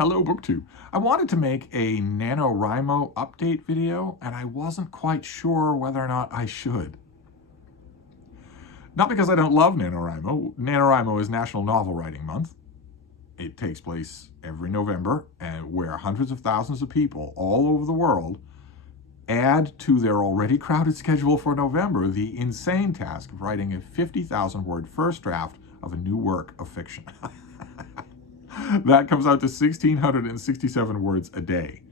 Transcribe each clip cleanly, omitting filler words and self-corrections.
Hello, BookTube. I wanted to make a NaNoWriMo update video, and I wasn't quite sure whether or not I should. Not because I don't love NaNoWriMo. NaNoWriMo is National Novel Writing Month. It takes place every November, and where hundreds of thousands of people all over the world add to their already crowded schedule for November the insane task of writing a 50,000-word first draft of a new work of fiction. That comes out to 1,667 words a day.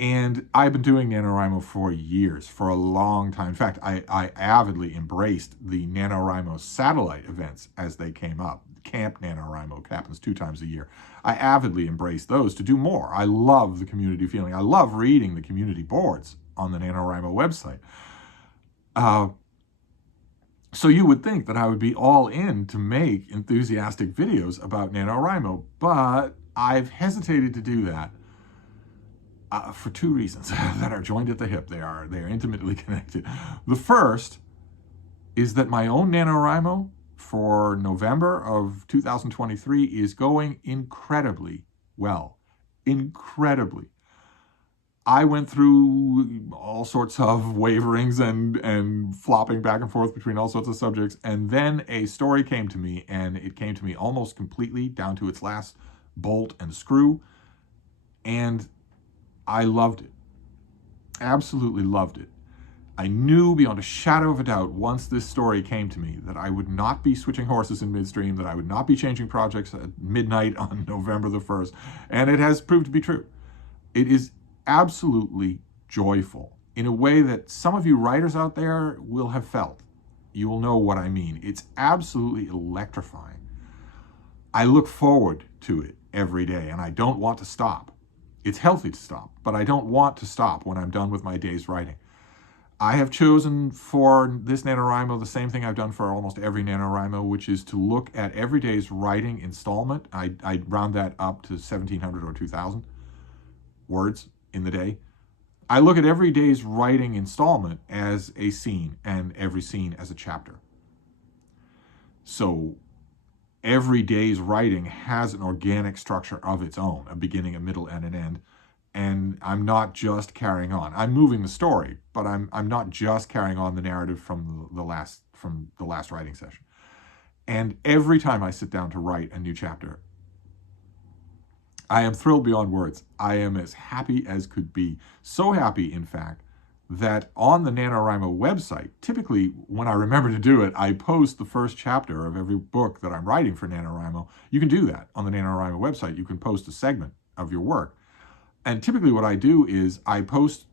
And I've been doing NaNoWriMo for years, for a long time. In fact, I avidly embraced the NaNoWriMo satellite events as they came up. Camp NaNoWriMo happens 2 times a year. I avidly embraced those to do more. I love the community feeling. I love reading the community boards on the NaNoWriMo website. So you would think that I would be all in to make enthusiastic videos about NaNoWriMo, but I've hesitated to do that for 2 reasons that are joined at the hip. They are intimately connected. The first is that my own NaNoWriMo for November of 2023 is going incredibly well. Incredibly. I went through all sorts of waverings and flopping back and forth between all sorts of subjects, and then a story came to me, and it came to me almost completely down to its last bolt and screw, and I loved it. Absolutely loved it. I knew beyond a shadow of a doubt once this story came to me that I would not be switching horses in midstream, that I would not be changing projects at midnight on November the 1st, and it has proved to be true. It is absolutely joyful in a way that some of you writers out there will have felt. You will know what I mean. It's absolutely electrifying. I look forward to it every day, and I don't want to stop. It's healthy to stop, but I don't want to stop when I'm done with my day's writing. I have chosen for this NaNoWriMo the same thing I've done for almost every NaNoWriMo, which is to look at every day's writing installment. I round that up to 1,700 or 2,000 words in the day. I look at every day's writing installment as a scene, and every scene as a chapter. So every day's writing has an organic structure of its own, a beginning, a middle, and an end. And I'm not just carrying on. I'm moving the story, but I'm not just carrying on the narrative from the last writing session. And every time I sit down to write a new chapter, I am thrilled beyond words. I am as happy as could be. So happy, in fact, that on the NaNoWriMo website, typically when I remember to do it, I post the first chapter of every book that I'm writing for NaNoWriMo. You can do that on the NaNoWriMo website. You can post a segment of your work. And typically what I do is I post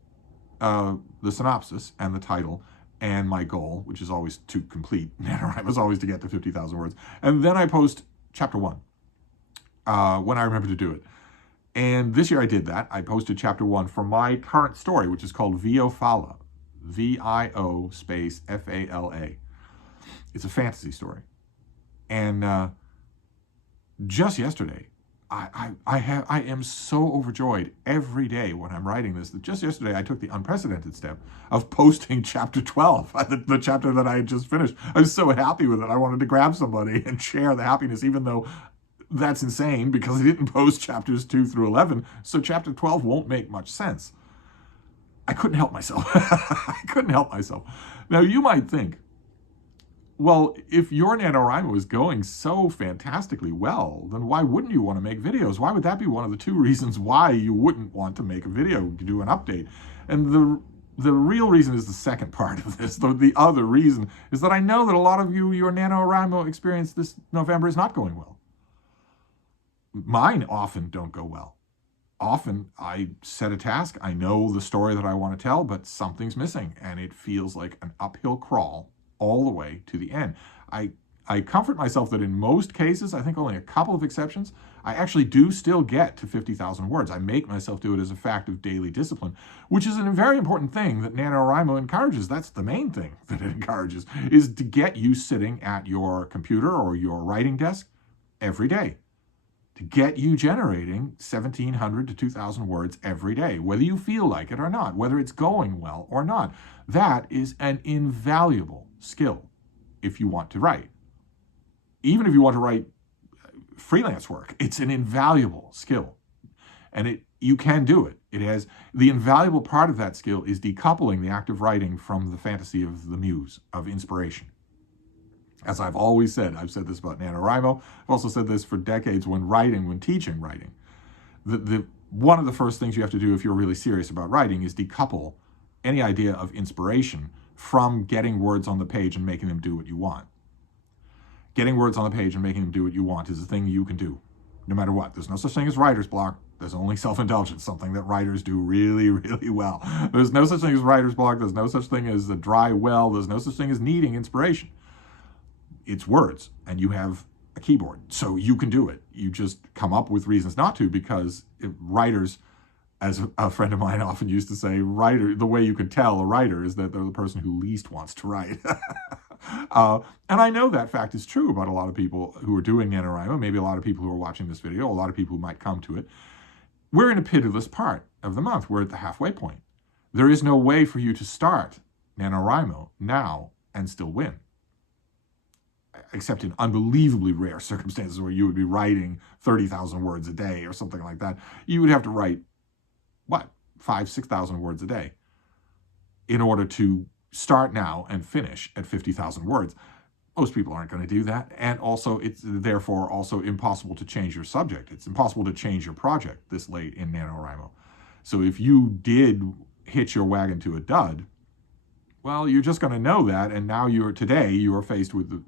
the synopsis and the title and my goal, which is always to complete NaNoWriMo, is always to get to 50,000 words. And then I post chapter 1. When I remember to do it. And this year I did that. I posted chapter 1 for my current story, which is called Viala, V-I-O space F-A-L-A. It's a fantasy story. And just yesterday, I am so overjoyed every day when I'm writing this that just yesterday I took the unprecedented step of posting chapter 12, the chapter that I had just finished. I was so happy with it. I wanted to grab somebody and share the happiness, even though that's insane because I didn't post chapters 2 through 11, so chapter 12 won't make much sense. I couldn't help myself. I couldn't help myself. Now, you might think, well, if your NaNoWriMo is going so fantastically well, then why wouldn't you want to make videos? Why would that be one of the 2 reasons why you wouldn't want to make a video, to do an update? And the real reason is the second part of this. The other reason is that I know that a lot of you, your NaNoWriMo experience this November is not going well. Mine often don't go well. Often I set a task, I know the story that I want to tell, but something's missing, and it feels like an uphill crawl all the way to the end. I comfort myself that in most cases, I think only a couple of exceptions, I actually do still get to 50,000 words. I make myself do it as a fact of daily discipline, which is a very important thing that NaNoWriMo encourages. That's the main thing that it encourages, is to get you sitting at your computer or your writing desk every day, to get you generating 1,700 to 2,000 words every day, whether you feel like it or not, whether it's going well or not. That is an invaluable skill if you want to write. Even if you want to write freelance work. It's an invaluable skill. And you can do it. It has the invaluable part of that skill is decoupling the act of writing from the fantasy of the muse, of inspiration. As I've always said, I've said this about NaNoWriMo. I've also said this for decades when teaching writing. One of the first things you have to do if you're really serious about writing is decouple any idea of inspiration from getting words on the page and making them do what you want. Getting words on the page and making them do what you want is a thing you can do, no matter what. There's no such thing as writer's block. There's only self-indulgence, something that writers do really, really well. There's no such thing as writer's block. There's no such thing as a dry well. There's no such thing as needing inspiration. It's words, and you have a keyboard, so you can do it. You just come up with reasons not to, because writers, as a friend of mine often used to say, the way you could tell a writer is that they're the person who least wants to write. And I know that fact is true about a lot of people who are doing NaNoWriMo, maybe a lot of people who are watching this video, a lot of people who might come to it. We're in a pitiless part of the month. We're at the halfway point. There is no way for you to start NaNoWriMo now and still win, except in unbelievably rare circumstances where you would be writing 30,000 words a day or something like that. You would have to write, 5,000, 6,000 words a day in order to start now and finish at 50,000 words. Most people aren't going to do that. And also, it's therefore also impossible to change your subject. It's impossible to change your project this late in NaNoWriMo. So if you did hitch your wagon to a dud, well, you're just going to know that. And now you are faced with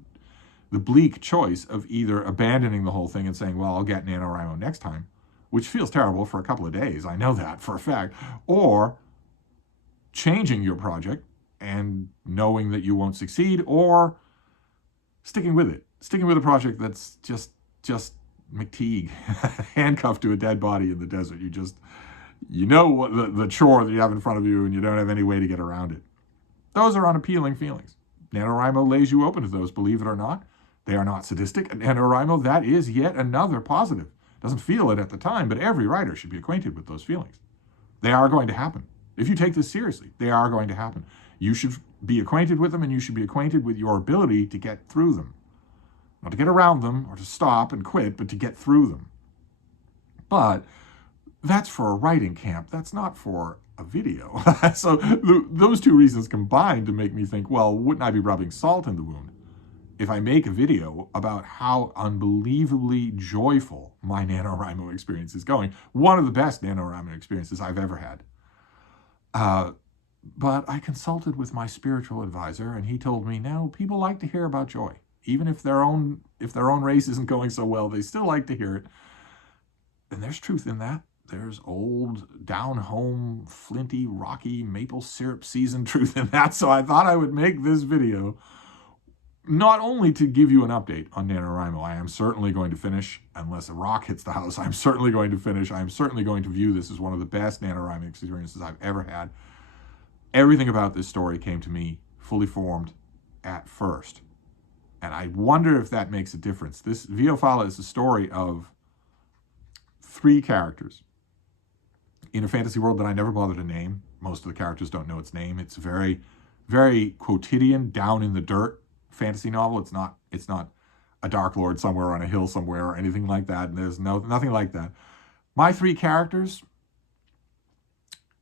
the bleak choice of either abandoning the whole thing and saying, well, I'll get NaNoWriMo next time, which feels terrible for a couple of days. I know that for a fact. Or changing your project and knowing that you won't succeed, or sticking with it. Sticking with a project that's just McTeague, handcuffed to a dead body in the desert. You know what the chore that you have in front of you, and you don't have any way to get around it. Those are unappealing feelings. NaNoWriMo lays you open to those, believe it or not. They are not sadistic. And NaNoWriMo, that is yet another positive. Doesn't feel it at the time, but every writer should be acquainted with those feelings. They are going to happen. If you take this seriously, they are going to happen. You should be acquainted with them, and you should be acquainted with your ability to get through them. Not to get around them or to stop and quit, but to get through them. But that's for a writing camp. That's not for a video. So those two reasons combined to make me think, well, wouldn't I be rubbing salt in the wound if I make a video about how unbelievably joyful my NaNoWriMo experience is going? One of the best NaNoWriMo experiences I've ever had. But I consulted with my spiritual advisor, and he told me, no, people like to hear about joy. Even if their own race isn't going so well, they still like to hear it. And there's truth in that. There's old, down-home, flinty, rocky, maple syrup seasoned truth in that. So I thought I would make this video not only to give you an update on NaNoWriMo. I am certainly going to finish, unless a rock hits the house. I'm certainly going to finish. I'm certainly going to view this as one of the best NaNoWriMo experiences I've ever had. Everything about this story came to me fully formed at first. And I wonder if that makes a difference. This Viala is a story of 3 characters in a fantasy world that I never bothered to name. Most of the characters don't know its name. It's very, very quotidian, down in the dirt fantasy novel. It's not a Dark Lord somewhere on a hill somewhere or anything like that. And there's nothing like that. My 3 characters,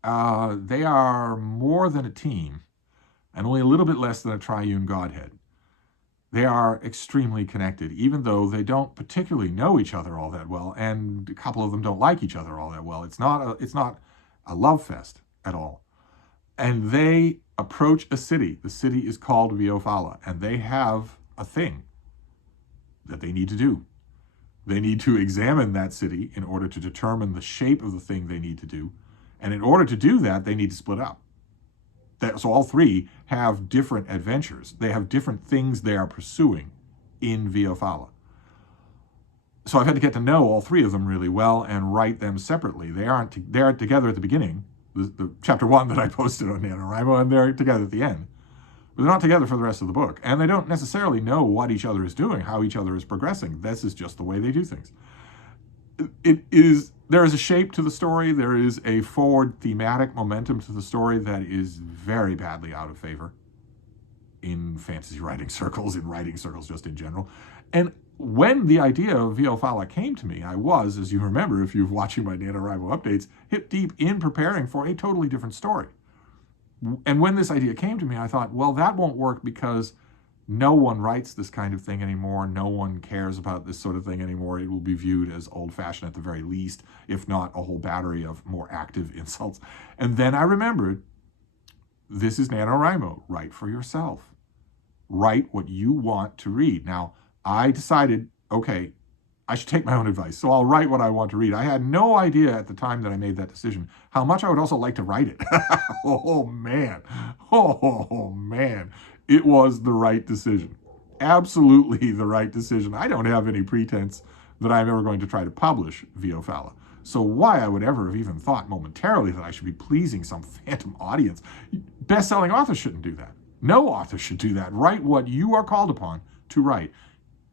they are more than a team and only a little bit less than a triune godhead. They are extremely connected, even though they don't particularly know each other all that well, and a couple of them don't like each other all that well. It's not a love fest at all. And they approach a city. The city is called Viala, and they have a thing that they need to do. They need to examine that city in order to determine the shape of the thing they need to do. And in order to do that, they need to split up. So all 3 have different adventures. They have different things they are pursuing in Viala. So I've had to get to know all 3 of them really well and write them separately. They aren't together at the beginning, the chapter 1 that I posted on NaNoWriMo, and they're together at the end. But they're not together for the rest of the book. And they don't necessarily know what each other is doing, how each other is progressing. This is just the way they do things. There is a shape to the story. There is a forward thematic momentum to the story that is very badly out of favor in fantasy writing circles, in writing circles just in general. And when the idea of Viala came to me, I was, as you remember, if you're watching my NaNoWriMo updates, hip deep in preparing for a totally different story. And when this idea came to me, I thought, well, that won't work because no one writes this kind of thing anymore. No one cares about this sort of thing anymore. It will be viewed as old-fashioned at the very least, if not a whole battery of more active insults. And then I remembered, this is NaNoWriMo. Write for yourself. Write what you want to read. Now, I decided, okay, I should take my own advice. So I'll write what I want to read. I had no idea at the time that I made that decision how much I would also like to write it. Oh, man. Oh, man. It was the right decision. Absolutely the right decision. I don't have any pretense that I'm ever going to try to publish Viala. So why I would ever have even thought momentarily that I should be pleasing some phantom audience. Best-selling authors shouldn't do that. No author should do that. Write what you are called upon to write.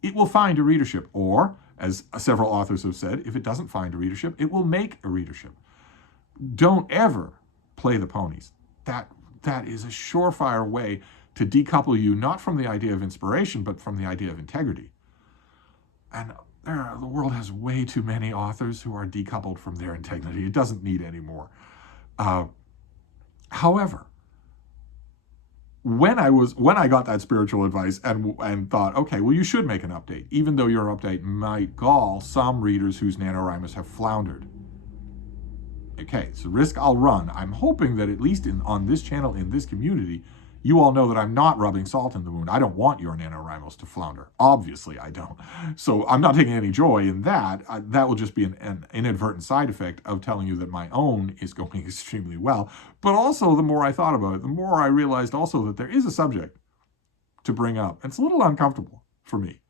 It will find a readership, or, as several authors have said, if it doesn't find a readership, it will make a readership. Don't ever play the ponies. That is a surefire way to decouple you, not from the idea of inspiration, but from the idea of integrity. And the world has way too many authors who are decoupled from their integrity. It doesn't need any more. However, when I got that spiritual advice and thought, okay, well, you should make an update, even though your update might gall some readers whose NaNoWriMos have floundered. Okay, it's a risk I'll run. I'm hoping that at least on this channel, in this community, you all know that I'm not rubbing salt in the wound. I don't want your NaNoWriMos to flounder. Obviously, I don't. So I'm not taking any joy in that. That will just be an inadvertent side effect of telling you that my own is going extremely well. But also, the more I thought about it, the more I realized also that there is a subject to bring up. It's a little uncomfortable for me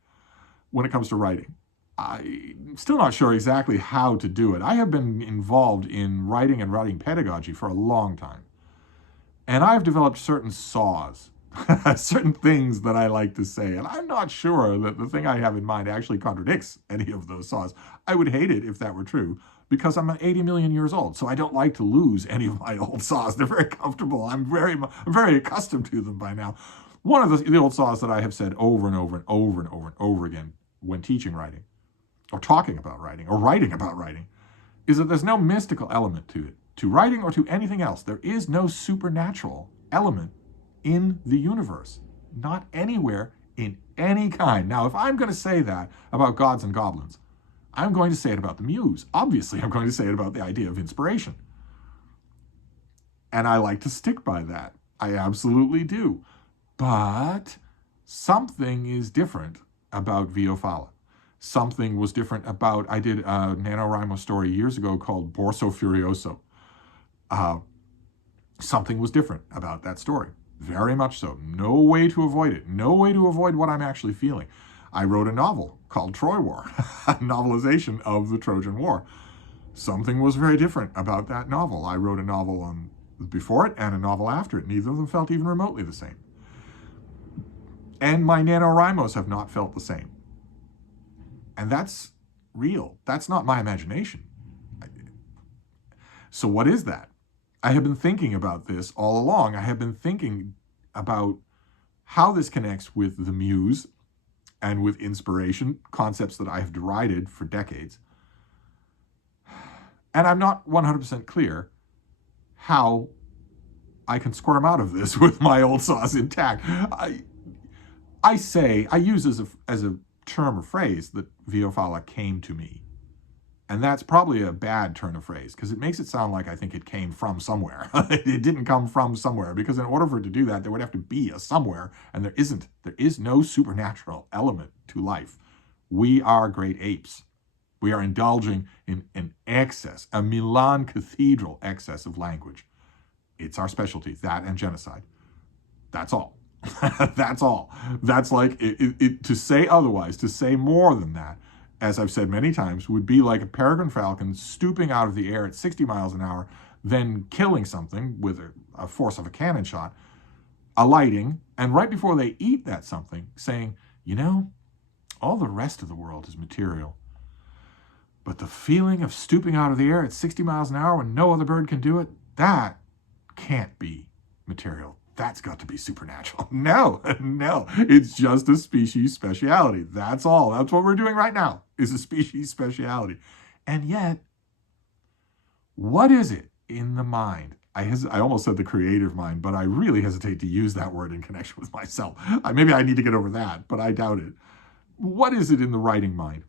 when it comes to writing. I'm still not sure exactly how to do it. I have been involved in writing and writing pedagogy for a long time. And I've developed certain saws, certain things that I like to say. And I'm not sure that the thing I have in mind actually contradicts any of those saws. I would hate it if that were true, because I'm 80 million years old. So I don't like to lose any of my old saws. They're very comfortable. I'm very accustomed to them by now. One of the old saws that I have said over and over and over and over and over again when teaching writing, or talking about writing, or writing about writing, is that there's no mystical element to it. To writing or to anything else, there is no supernatural element in the universe. Not anywhere, in any kind. Now, if I'm going to say that about gods and goblins, I'm going to say it about the muse. Obviously, I'm going to say it about the idea of inspiration. And I like to stick by that. I absolutely do. But something is different about Viala. Something was different about, I did a NaNoWriMo story years ago called Borso Furioso. Something was different about that story. Very much so. No way to avoid it. No way to avoid what I'm actually feeling. I wrote a novel called Troy War, a novelization of the Trojan War. Something was very different about that novel. I wrote a novel before it and a novel after it. Neither of them felt even remotely the same. And my NaNoWriMos have not felt the same. And that's real. That's not my imagination. So what is that? I have been thinking about this all along. I have been thinking about how this connects with the muse and with inspiration, concepts that I have derided for decades. And I'm not 100% clear how I can squirm out of this with my old saws intact. I use as a term or phrase that Viala came to me. And that's probably a bad turn of phrase, because it makes it sound like I think it came from somewhere. It didn't come from somewhere, because in order for it to do that, there would have to be a somewhere, and there isn't. There is no supernatural element to life. We are great apes. We are indulging in an excess, a Milan Cathedral excess of language. It's our specialty, that and genocide. That's all. That's all. That's like, to say otherwise, to say more than that, as I've said many times, would be like a peregrine falcon stooping out of the air at 60 miles an hour, then killing something with a force of a cannon shot, alighting, and right before they eat that something, saying, you know, all the rest of the world is material. But the feeling of stooping out of the air at 60 miles an hour when no other bird can do it, that can't be material. that's got to be supernatural. No, no, it's just a species speciality. That's all. That's what we're doing right now, is a species speciality. And yet, what is it in the mind? I almost said the creative mind, but I really hesitate to use that word in connection with myself. Maybe I need to get over that, but I doubt it. What is it in the writing mind?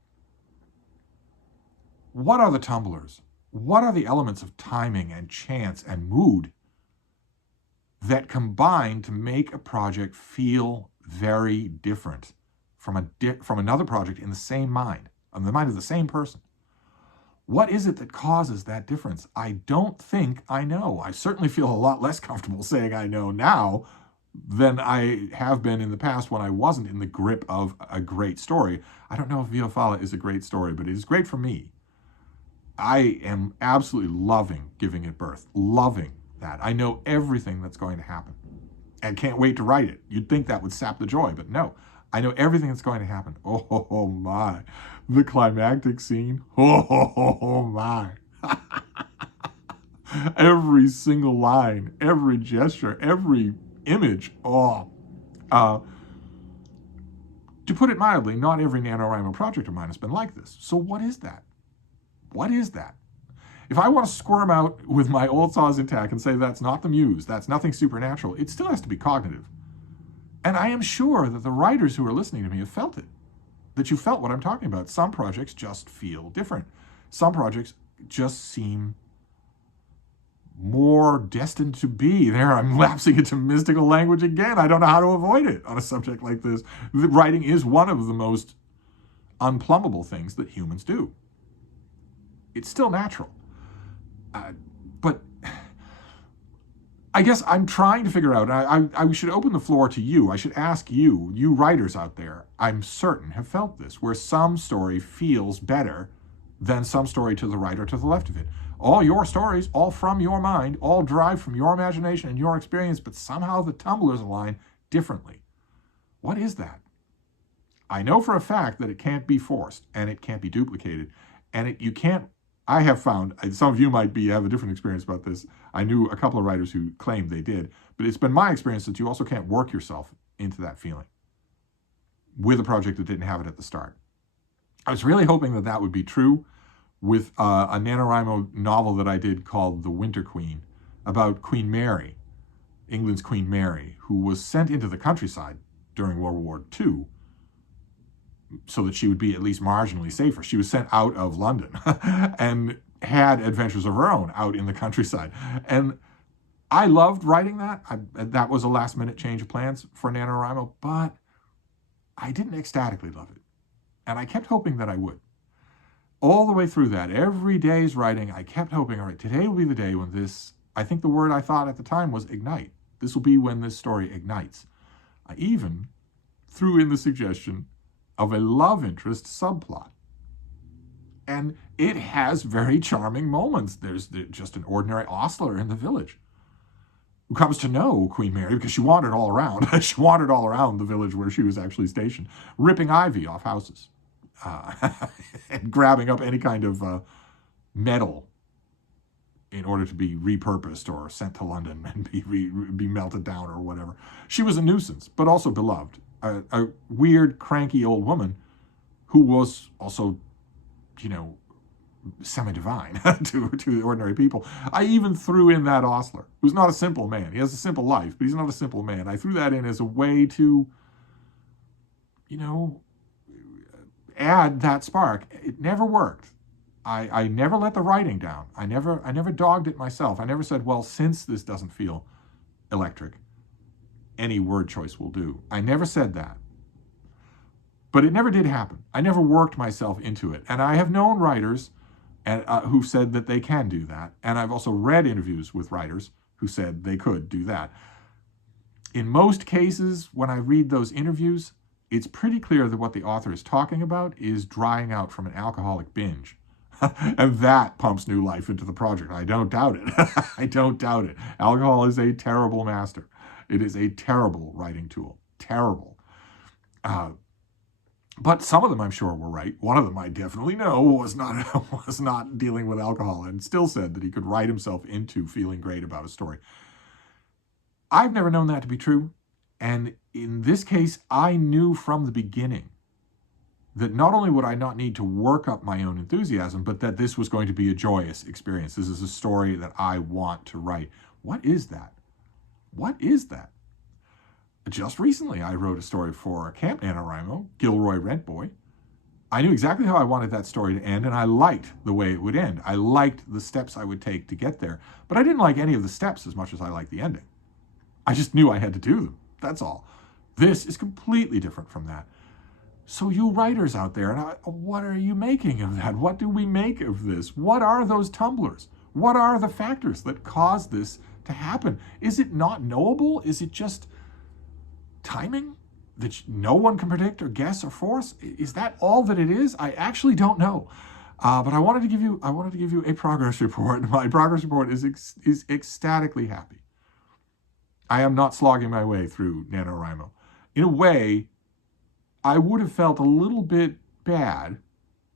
What are the tumblers? What are the elements of timing and chance and mood that combine to make a project feel very different from another project in the same mind, on the mind of the same person? What is it that causes that difference? I don't think I know. I certainly feel a lot less comfortable saying I know now than I have been in the past when I wasn't in the grip of a great story. I don't know if Viala is a great story, but it is great for me. I am absolutely loving giving it birth, loving that. I know everything that's going to happen and can't wait to write it. You'd think that would sap the joy, but no. I know everything that's going to happen. Oh my. The climactic scene. Oh my. Every single line, every gesture, every image. To put it mildly, not every NaNoWriMo project of mine has been like this. So what is that? What is that? If I want to squirm out with my old saws intact and say that's not the muse, that's nothing supernatural, it still has to be cognitive. And I am sure that the writers who are listening to me have felt it, that you felt what I'm talking about. Some projects just feel different. Some projects just seem more destined to be. There, I'm lapsing into mystical language again. I don't know how to avoid it on a subject like this. Writing is one of the most unplumbable things that humans do. It's still natural. But I guess I'm trying to figure out, I should open the floor to you. I should ask you writers out there, I'm certain have felt this, where some story feels better than some story to the right or to the left of it. All your stories, all from your mind, all derived from your imagination and your experience, but somehow the tumblers align differently. What is that? I know for a fact that it can't be forced and it can't be duplicated, and you can't. I have found, some of you might have a different experience about this. I knew a couple of writers who claimed they did, but it's been my experience that you also can't work yourself into that feeling with a project that didn't have it at the start. I was really hoping that that would be true with a NaNoWriMo novel that I did called The Winter Queen, about Queen Mary, England's Queen Mary, who was sent into the countryside during World War II so that she would be at least marginally safer. She was sent out of London and had adventures of her own out in the countryside. And I loved writing that. That was a last-minute change of plans for NaNoWriMo, but I didn't ecstatically love it. And I kept hoping that I would. All the way through that, every day's writing, I kept hoping, all right, today will be the day when this, I think the word I thought at the time was ignite. This will be when this story ignites. I even threw in the suggestion of a love interest subplot. And it has very charming moments. There's just an ordinary ostler in the village who comes to know Queen Mary because she wandered all around. She wandered all around the village where she was actually stationed, ripping ivy off houses and grabbing up any kind of metal in order to be repurposed or sent to London and be melted down or whatever. She was a nuisance, but also beloved. A weird, cranky old woman who was also, semi-divine to ordinary people. I even threw in that ostler, who's not a simple man. He has a simple life, but he's not a simple man. I threw that in as a way to, add that spark. It never worked. I never let the writing down. I never dogged it myself. I never said, well, since this doesn't feel electric, any word choice will do. I never said that. But it never did happen. I never worked myself into it. And I have known writers who've said that they can do that. And I've also read interviews with writers who said they could do that. In most cases, when I read those interviews, it's pretty clear that what the author is talking about is drying out from an alcoholic binge. And that pumps new life into the project. I don't doubt it. I don't doubt it. Alcohol is a terrible master. It is a terrible writing tool. Terrible. But some of them, I'm sure, were right. One of them, I definitely know, was not dealing with alcohol and still said that he could write himself into feeling great about a story. I've never known that to be true. And in this case, I knew from the beginning that not only would I not need to work up my own enthusiasm, but that this was going to be a joyous experience. This is a story that I want to write. What is that? What is that? Just recently, I wrote a story for Camp NaNoWriMo, Gilroy Rent Boy. I knew exactly how I wanted that story to end, and I liked the way it would end. I liked the steps I would take to get there, but I didn't like any of the steps as much as I liked the ending. I just knew I had to do them. That's all. This is completely different from that. So you writers out there, what are you making of that? What do we make of this? What are those tumblers? What are the factors that cause this to happen? Is it not knowable? Is it just timing that no one can predict or guess or force? Is that all that it is? I actually don't know. But I wanted to give you a progress report. My progress report is ecstatically happy. I am not slogging my way through NaNoWriMo. In a way, I would have felt a little bit bad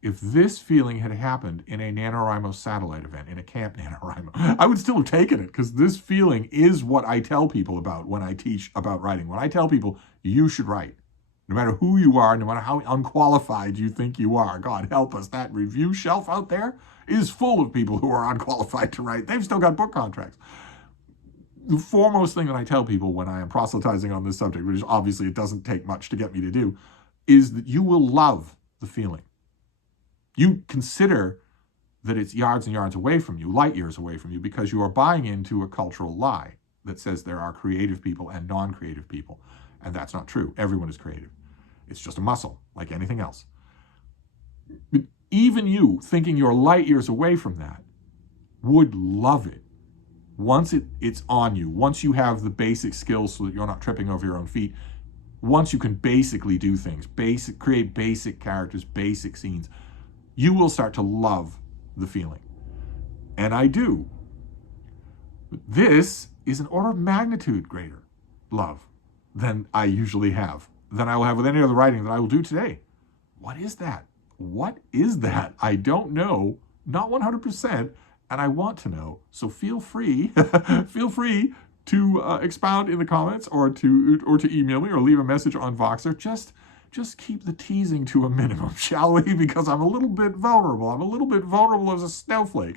if this feeling had happened in a NaNoWriMo satellite event, in a Camp NaNoWriMo. I would still have taken it, because this feeling is what I tell people about when I teach about writing. When I tell people, you should write, no matter who you are, no matter how unqualified you think you are. God help us, that review shelf out there is full of people who are unqualified to write. They've still got book contracts. The foremost thing that I tell people when I am proselytizing on this subject, which obviously it doesn't take much to get me to do, is that you will love the feeling. You consider that it's yards and yards away from you, light years away from you, because you are buying into a cultural lie that says there are creative people and non-creative people. And that's not true. Everyone is creative. It's just a muscle, like anything else. But even you, thinking you're light years away from that, would love it. Once it's on you, once you have the basic skills so that you're not tripping over your own feet, once you can basically do things, create basic characters, basic scenes, you will start to love the feeling. And I do. But this is an order of magnitude greater love than I usually have, than I will have with any other writing that I will do today. What is that? What is that? I don't know, not 100%, and I want to know. So feel free, to expound in the comments, or to email me, or leave a message on Voxer. Just keep the teasing to a minimum, shall we? Because I'm a little bit vulnerable. I'm a little bit vulnerable as a snowflake.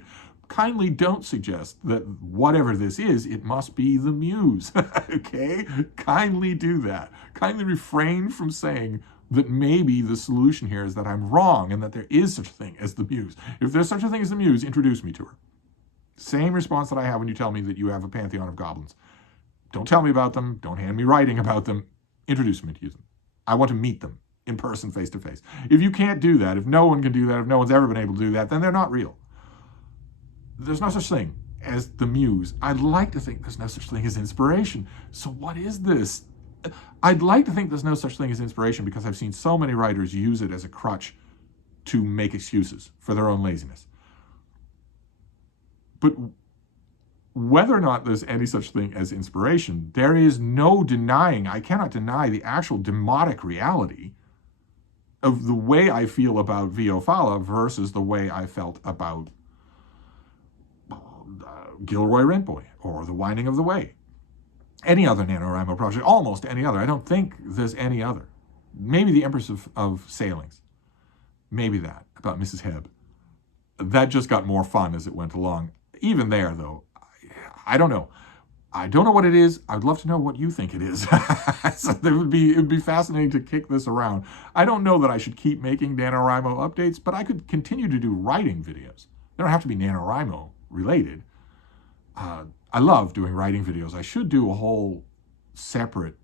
Kindly don't suggest that whatever this is, it must be the muse, okay? Kindly do that. Kindly refrain from saying that maybe the solution here is that I'm wrong and that there is such a thing as the muse. If there's such a thing as the muse, introduce me to her. Same response that I have when you tell me that you have a pantheon of goblins. Don't tell me about them. Don't hand me writing about them. Introduce me to them. I want to meet them in person, face to face. If you can't do that, if no one can do that, if no one's ever been able to do that, then they're not real. There's no such thing as the muse. I'd like to think there's no such thing as inspiration. So what is this? I'd like to think there's no such thing as inspiration because I've seen so many writers use it as a crutch to make excuses for their own laziness. But whether or not there's any such thing as inspiration, there is no denying, I cannot deny the actual demotic reality of the way I feel about Viala versus the way I felt about Gilroy Rent Boy, or The Winding of the Way. Any other NaNoWriMo project, almost any other. I don't think there's any other. Maybe The Empress of Sailings. Maybe that, about Mrs. Hebb. That just got more fun as it went along. Even there, though, I don't know. I don't know what it is. I'd love to know what you think it is. So it would be fascinating to kick this around. I don't know that I should keep making NaNoWriMo updates, but I could continue to do writing videos. They don't have to be NaNoWriMo related. I love doing writing videos. I should do a whole separate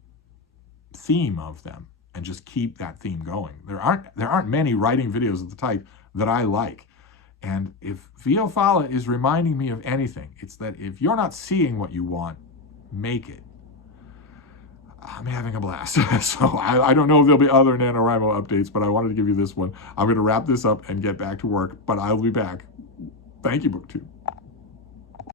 theme of them and just keep that theme going. There aren't many writing videos of the type that I like. And if Viala is reminding me of anything, it's that if you're not seeing what you want, make it. I'm having a blast. So I don't know if there'll be other NaNoWriMo updates, but I wanted to give you this one. I'm going to wrap this up and get back to work, but I'll be back. Thank you, BookTube.